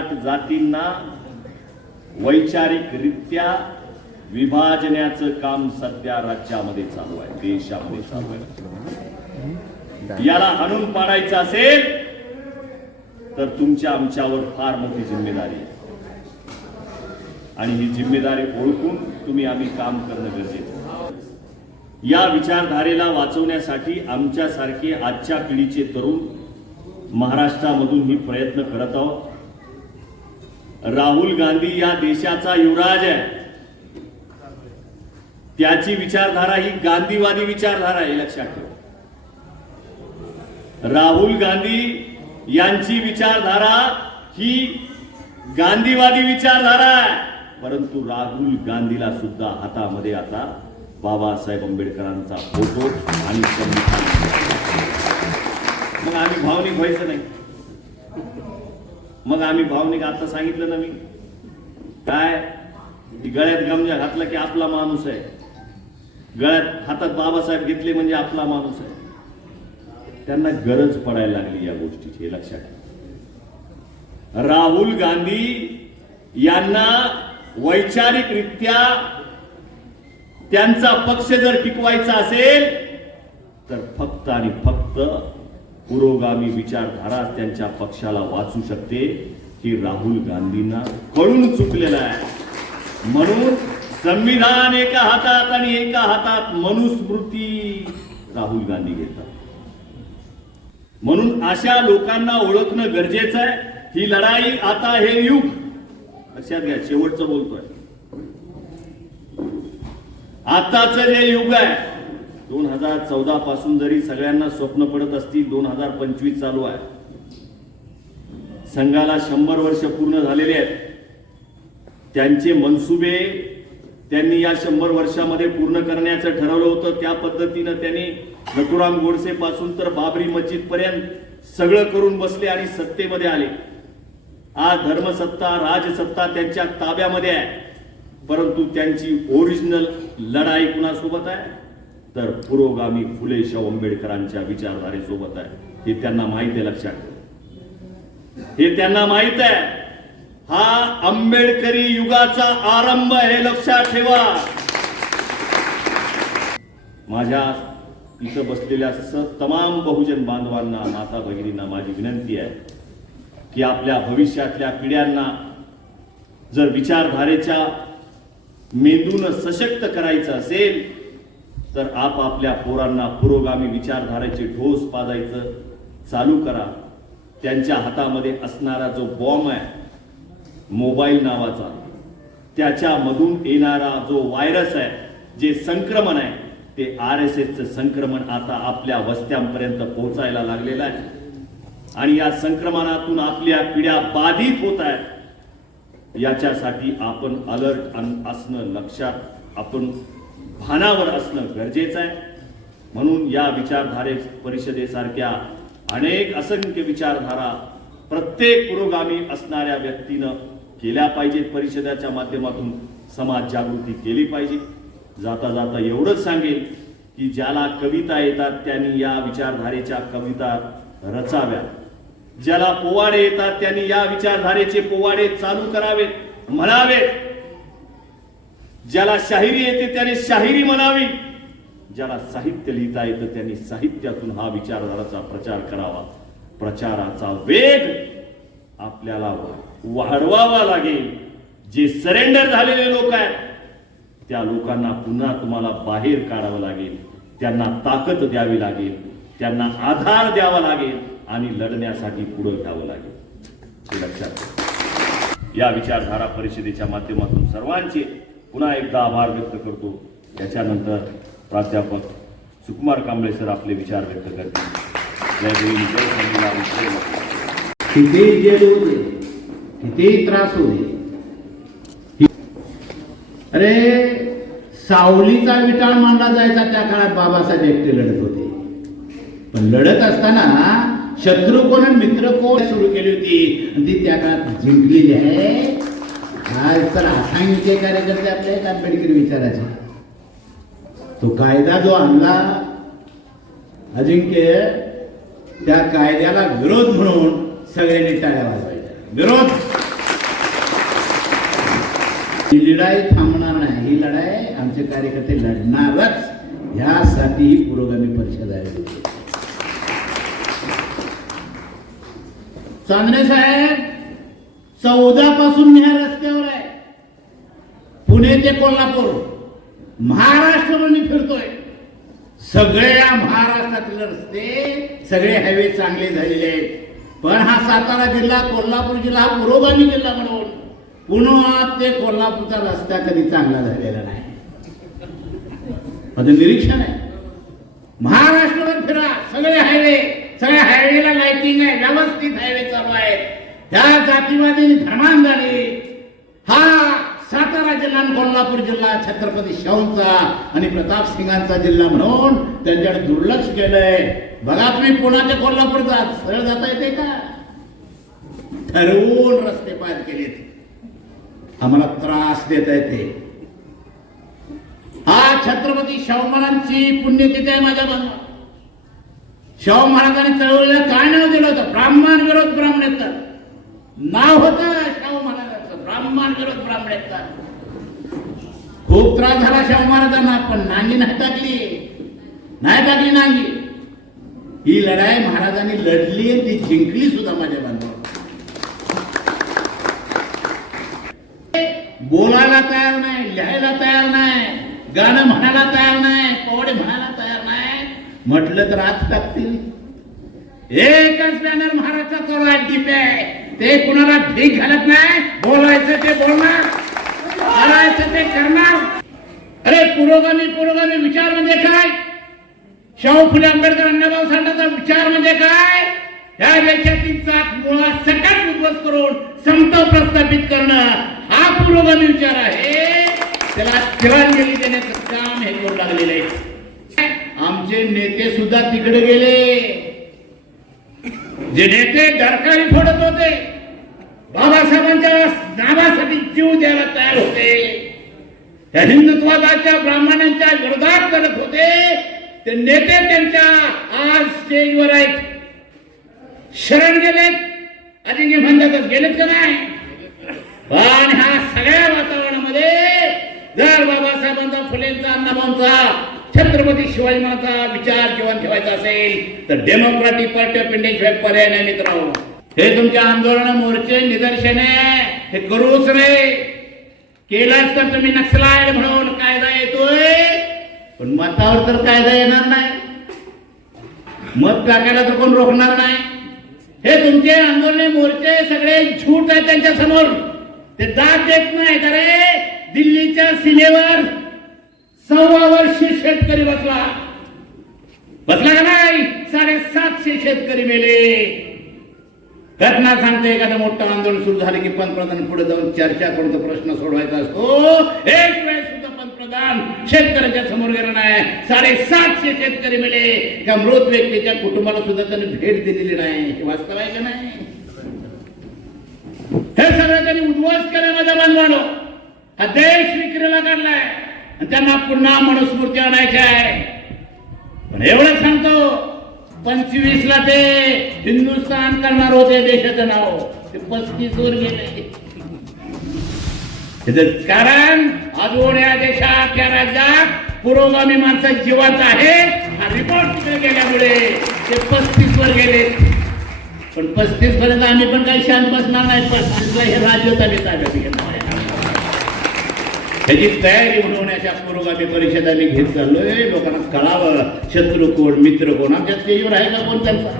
या जातींना वैचारिकरित्या विभाजण्याचं काम सध्या राज्यामध्ये चालू आहे देशामध्ये चालू आहे. याला आणून पाडायचं असेल तर तुमच्या आमच्यावर फार मोठी जिम्मेदारी आहे. आणि ही जिम्मेदारी ओळखून तुम्ही आम्ही काम करणं गरजेचं या विचारधारेला वाचवण्यासाठी आमच्यासारखे आजच्या पिढीचे तरुण महाराष्ट्रामधून ही प्रयत्न करत आहोत. राहुल गांधी या देशाचा युवराज आहे. त्याची विचारधारा ही गांधीवादी विचारधारा आहे लक्षात ठेव. राहुल गांधी यांची विचारधारा ही गांधीवादी विचारधारा आहे. परंतु राहुल गांधीला सुद्धा हातामध्ये आता बाबासाहेब आंबेडकरांचा फोटो आणि संविधान. मग आम्ही भावनिक व्हायचं नाही. मग आम्ही भावनिक आता सांगितलं ना मी. काय? गळ्यात गमजा घातला की आपला माणूस आहे. गळ्यात हातात बाबासाहेब घेतले म्हणजे आपला माणूस आहे. त्यांना गरज पडायला लागली या गोष्टीची हे लक्षात राहुल गांधी यांना वैचारिकरित्या त्यांचा पक्ष जर टिकवायचा असेल तर फक्त आणि फक्त पुरोगामी विचारधारा त्यांच्या पक्षाला वाचू शकते की राहुल गांधींना कळून चुकलेलं आहे. म्हणून संविधान एका हातात आणि एका हातात मनुस्मृती राहुल गांधी घेतात. म्हणून अशा लोकांना ओळखणं गरजेचं आहे. ही लढाई आता हे युग. लक्षात घ्या शेवटचं बोलतोय. आताच जे युग आहे दोन हजार चौदा पासून जरी सगळ्यांना स्वप्न पडत असतील दोन हजार पंचवीस चालू आहे. संघाला शंभर वर्ष पूर्ण झालेले आहेत. त्यांचे मनसुबे त्यांनी या शंभर वर्षामध्ये पूर्ण करण्याचं ठरवलं होतं. त्या पद्धतीनं त्यांनी नथुराम गोडसे पासून तर बाबरी मस्जिद पर्यंत सगळं करून बसले आणि सत्तेमध्ये आले. आज धर्मसत्ता राजसत्ता त्यांच्या ताब्यामध्ये आहे. परंतु त्यांची ओरिजिनल लढाई कुणासोबत आहे? तर पुरोगामी फुले शाहू आंबेडकरांच्या विचारधारेसोबत आहे. हे त्यांना माहिती आहे लक्षात हे त्यांना माहीत आहे. हा आंबेडकरी युगाचा आरंभ हे लक्षात ठेवा. माझ्या इथं बसलेल्या स तमाम बहुजन बांधवांना माता भगिनींना माझी विनंती आहे की आपल्या भविष्यातल्या पिढ्यांना जर विचारधारेच्या मेंदून सशक्त करायचं असेल तर आपापल्या पोरांना पुरोगामी विचारधारेचे ढोस पाजायचं चालू करा. त्यांच्या हातामध्ये असणारा जो बॉम्ब आहे मोबाईल नावाचा त्याच्यामधून येणारा जो व्हायरस आहे जे संक्रमण आहे ते आर एस एसचं संक्रमण आता आपल्या वस्त्यांपर्यंत पोहोचायला लागलेलं आहे. आणि या संक्रमणातून आपल्या पिढ्या बाधित होत आहेत. याच्यासाठी आपण अलर्ट असणं लक्षात आपण भानावर असणं गरजेचं आहे. म्हणून या विचारधारे परिषदेसारख्या अनेक असंख्य विचारधारा प्रत्येक पुरोगामी असणाऱ्या व्यक्तीनं केल्या पाहिजेत. परिषदेच्या माध्यमातून समाज जागृती केली पाहिजे. जाता जाता एवढंच सांगेल की ज्याला कविता येतात त्यांनी या विचारधारेच्या कविता रचाव्या ज्याला पोवाडे येतात त्यांनी या विचारधारेचे पोवाडे चालू करावेत म्हणावेत. ज्याला शाहिरी येते त्याने शाहिरी म्हणावी. ज्याला साहित्य लिहिता येतं त्यांनी साहित्यातून हा विचारधाराचा प्रचार करावा. प्रचाराचा वेग आपल्याला वाढवावा लागेल. जे सरेंडर झालेले लोक आहेत त्या लोकांना पुन्हा तुम्हाला बाहेर काढावं लागेल. त्यांना ताकद द्यावी लागेल. त्यांना आधार द्यावा लागेल आणि लढण्यासाठी पुढे घ्यावं लागेल. हे लक्षात या विचारधारा परिषदेच्या माध्यमातून सर्वांचे पुन्हा एकदा आभार व्यक्त करतो. त्याच्यानंतर प्राध्यापक सुकुमार कांबळे सर आपले विचार व्यक्त करतील. जय भीम जय संविधान जय जेल होऊ दे त्रास होऊ दे अरे सावलीचा विटाळ मांडला जायचा त्या काळात बाबासाहेब एकटे लढत होते. पण लढत असताना शत्रू कोण मित्र कोण सुरू केली होती? आणि ती त्या काळात जिंकलेली आहे. आज तर असंख्य कार्यकर्ते आपले आहेत आंबेडकरी विचाराचे तो कायदा जो आणला अजिंक्य त्या कायद्याला विरोध म्हणून सगळ्यांनी टाळ्या वाजवायच्या. विरोध! ही लढाई थांबणार नाही. ही लढाई आमचे कार्यकर्ते लढणारच. ह्यासाठी ही पुरोगामी परिषद आहे चांदणे साहेब चौदा पासून ह्या रस्त्या ते कोल्हापूर. महाराष्ट्रमध्ये मी फिरतोय. सगळ्या महाराष्ट्रातील रस्ते सगळे हायवे चांगले झालेले आहेत. पण हा सातारा जिल्हा कोल्हापूर जिल्हा हा पुरोगामी जिल्हा म्हणून पुन्हा ते कोल्हापूरचा रस्ता कधी चांगला झालेला नाही. माझं निरीक्षण आहे. महाराष्ट्रभर फिरा. सगळे हायवे सगळ्या हायवेला लाइटिंग आहे व्यवस्थित हायवे चालू आहेत. त्या जातीवादी धर्मांधारी हा जिल्हा आणि कोल्हापूर जिल्हा छत्रपती शाहूंचा आणि प्रताप सिंगांचा जिल्हा म्हणून त्यांच्याकडे दुर्लक्ष केलंय. बघा तुम्ही पुणा ते कोल्हापूर जात सरळ जाता येते का? ठरवून रस्ते पार केलेत. आम्हाला त्रास देता येते. हा छत्रपती शाहू महाराजांची पुण्यतिथी आहे माझ्या बाजूला शाहू महाराजांनी चळवळीला काय नाव दिलं होतं. ब्राह्मण विरोध ब्राह्मणेतर. नाव होतं शाहू महाराजांचं. ब्राह्मण विरोध ब्राह्मणेतर. खूप त्रास झाला शाहू महाराजांना पण नांगी नाही टाकली. नाही टाकली नांगी. ही लढाई महाराजांनी लढली ती जिंकली सुद्धा माझ्या बांधवावर बोलायला तयार नाही लिहायला तयार नाही गाणं म्हणायला तयार नाही पोवडे म्हणायला तयार नाही. म्हटलं तर आज टाकतील. एकच बॅनर महाराष्ट्राचा डीप आहे. ते कुणाला भीक घालत नाही. बोलायचं ते बोलणार. करायचं ते करणार. अरे पुरोगामी पुरोगामी विचार म्हणजे काय? शाहू फुले आंबेडकर अण्णाभाऊ साठाचा विचार म्हणजे काय? या देशाची चाक मुळात सकट उद्ध्वस्त करून समता प्रस्थापित करणं हा पुरोगामी विचार आहे. त्याला तिरांजली देण्याचं काम हे करू लागलेलं आहे. आमचे नेते सुद्धा तिकडे गेले. जे नेते दरकारी फोडत होते बाबासाहेबांच्या नावासाठी जीव द्यायला तयार होते. त्या हिंदुत्वादाच्या ब्राह्मणांच्या विरोधात करत होते. ते नेते त्यांच्या आज स्टेजवर आहेत. शरण गेलेत. अजिंक्य म्हणतातच गेलेत का नाही? पण ह्या सगळ्या वातावरणामध्ये जर बाबासाहेबांचा फुलेंचा अण्णाबांचा छत्रपती शिवाजी महाराजांचा विचार जीवन ठेवायचा असेल तर डेमोक्रॅटिक पार्टी ऑफ इंडियाशिवाय पर्याय नाही मित्रांनो. हे तुमच्या आंदोलन मोर्चे निदर्शने हे करूच रे केलाच तर तुम्ही नक्षलाय म्हणून कायदा येतोय पण मतावर तर कायदा येणार नाही. मत टाकायला तर कोण रोखणार नाही. हे तुमचे आंदोलने मोर्चे सगळे झूट आहे त्यांच्यासमोर. ते दाद देत नाही. अरे दिल्लीच्या सीमेवर सव्वा वर्ष शेतकरी बसला. बसला का नाही? साडेसातशे शेतकरी मेले. घटना सांगते एखादं मोठं आंदोलन सुरू झालं की पंतप्रधान पुढे जाऊन चर्चा करून तो प्रश्न सोडवायचा असतो. एक वेळेस सुद्धा पंतप्रधान शेतकऱ्याच्या समोर गेला नाही. साडेसातशे शेतकरी मिळे त्या मृत व्यक्तीच्या कुटुंबाला सुद्धा त्यांनी भेट दिलेली नाही. हे वास्तव आहे का नाही? हे सगळं त्यांनी उद्ध्वस्त केलं माझ्या बांधवानो हा देश विक्रीला काढलाय. आणि त्यांना पुन्हा मनुस्मृती आणायची आहे. पण एवढं सांगतो पंचवीस ला ते हिंदुस्थान करणार होते देशाचं नाव. ते पस्तीस वर गेले. कारण अजून या देशात या राज्यात पुरोगामी माणसं जिवंत आहेत हा रिपोर्ट तिकडे गेल्यामुळे ते पस्तीस वर गेले. पण पस्तीस पर्यंत आम्ही पण काही शांत बसणार नाही. पस्तीसला हे राज्य ताब्यात घेणार आहे. त्याची तयारी बनवण्याच्या पुरोगामी परिषद आम्ही घेत चाललोय. लोकांना कळावं शत्रू कोण मित्र कोण आमच्या स्टेजवर आहे का कोण त्यांचा?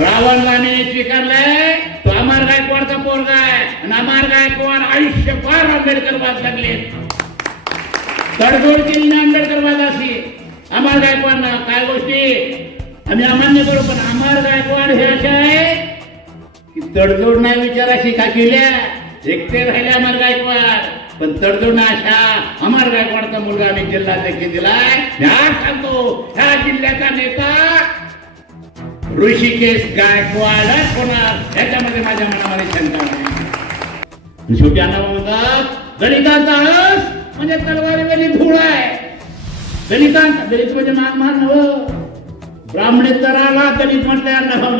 रावणाने स्वीकारलाय तो अमर गायकवाडचा पोरगा आहे. आणि अमार गायकवाड आयुष्यभर आंबेडकर वाद लागले. तडजोड केली ना आंबेडकर अमार अमर गायकवाड काय गोष्टी? आम्ही अमान्य करू पण अमार गायकवाड हे असे आहे की तडजोड नाही विचाराशी का केल्या? एकटे राहिले अमार गायकवाड. पण तडजोड अशा अमर गायकवाडचा मुलगा आम्ही जिल्हाध्यक्ष दिलाय. ह्या सांगतो ह्या जिल्ह्याचा नेता ऋषिकेश गायकवाडच होणार याच्यामध्ये माझ्या मनामध्ये शंका नाही. शेवटी अण्णा म्हणतात दलितांचा आळस म्हणजे तलवारीवरली धूळ आहे. दलितांचा दलित म्हणजे मान मान नव ब्राह्मणेतराला दलित म्हटल्या अण्णा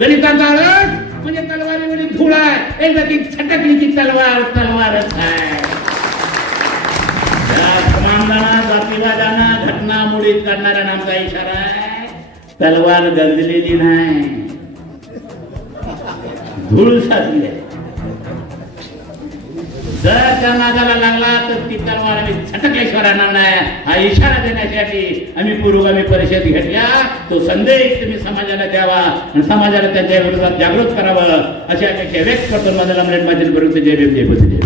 दलितांचा आळस म्हणजे तलवारीवरी धूळ आहे. एकदा ती छटकली की तलवार तलवारच आहे. या जातीला जातीवादाना घटना मोडीत काढणारा नामचा इशारा आहे. तलवार गंजलेली नाही. धूळ साचली आहे. जर त्या नागाला लागला तर ती तलवार आम्ही झटकल्याशिवाय आणणार नाही. हा इशारा देण्यासाठी आम्ही पुरोगामी परिषद घेतल्या. तो संदेश तुम्ही समाजाला द्यावा आणि समाजाला त्यांच्या विरोधात जागृत करावं अशी अपेक्षा व्यक्त करतो. माझ्या लमलेट माझ्या विरुद्ध जय भीम जय बुद्ध जय